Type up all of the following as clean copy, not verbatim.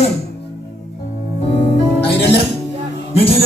አብረን አይደለም ምንድን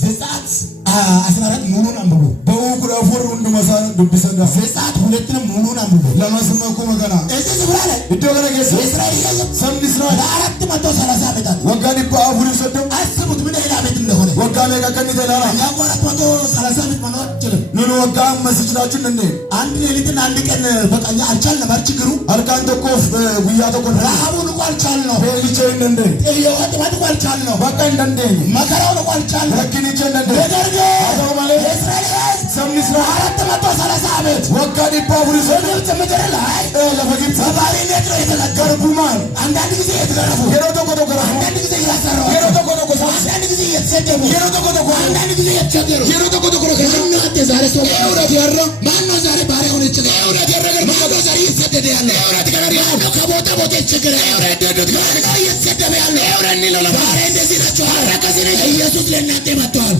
ዘጸአት 14 ሙሉን አንብቡ በውቁ ለፎር ወንድ መሳን ዱብሰጋ ዘጸአት ሁለቱንም ሙሉን አንብቡ ለመስመኩ መገና እዚህ ዝብራ ላይ እደገና ገሰ እስራኤል ሰም እስራኤል 430 ዓመታት ወጋኒ ባቡር ሰደም አስቡት ምን ያህል ዓመት እንደሆነ ወጋኔ ጋከኒ ተላራ ያ 430 ዓመት መኖር ይችላል ምን ወጋ መስጭላችሁ እንዴ አንድ ሌሊትና አንድ ቀን በቃኛ አልቻልንም አርችግሩ አልካን ተቆፍ ጉያ ተቆራ ረሃቡን ቋልቻል ነው በልቼን እንዴ የወጥ ወጥ ቋልቻል ነው በቃ እንዴ መከራውን ቋልቻል ለኪን ይችላል እንዴ አዳው ማለት እስራኤል ሰም እስራኤል 430 ዓመት ወጋኒ ባቡር ሰደም ተመደረ ላይ ለፈግን ሰባሪ ሜትሮ የተገረቡማን አንዳንድ ጊዜ የተገረፉ የሮቶኮቶኮራ አንዳንድ ጊዜ ያሰራው የሮቶኮቶኮራ አንዳንድ ጊዜ የተሰደቡ የሮቶኮቶኮራ አንዳንድ ጊዜ የተቸገሩ የሮቶኮቶኮራ ከናተ ዛሬ ሰው ኤውረት ያረ ማነው ዛሬ ባሪያ ሆነ ይችላል ኤውረት ያረገ ማነው ዛሬ ይሰደደ ያለ ኤውረት ከነሪ ያለው ከቦታ ቦታ ይቸገረ ኤውረት ደደት ማነው ይሰደደ ያለ ኤውረት ነው ለባሪያ እንደዚህ ናቸው አረከሰ ኢየሱስ ለእናንተ መጥቷል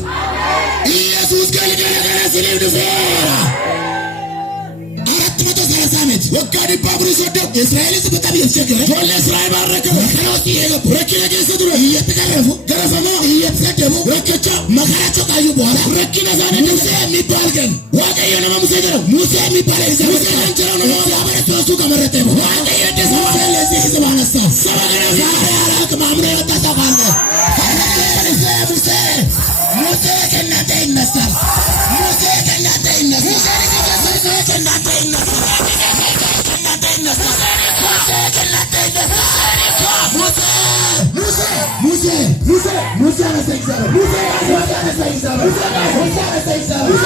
ኢየሱስ ገለገለ ሲለው ደፈራ 430 ዓመት ወጋዲ ባቡር ሰደው እስራኤል በጣም የተቸገረ ጆለ እስራኤል ባረከ ከነውስ ይሄገቡ ረኪና ገሰዱረ እየተገረፉ ገረፈማ እየተሰደቡ ረከቻ መከራቸው ካዩ በኋላ ረኪና ዛኔ ሙሴ የሚባል ግን ዋቀየ ነው ሙሴ ገረ ሙሴ የሚባል ሙሴ አንጀራው ነው ያበረቱ እሱ ከመረጠ ዋቀየ ደስ ስለዚህ ህዝብ አነሳ ሰባገራ ዛሬ አላቅ ማምረ ተሳፋለ ሙሴ ሙሴ ከናተ ይነሳል ሙሴ ከናተ ይነሳል ከናተ ይነሳል ሙሴ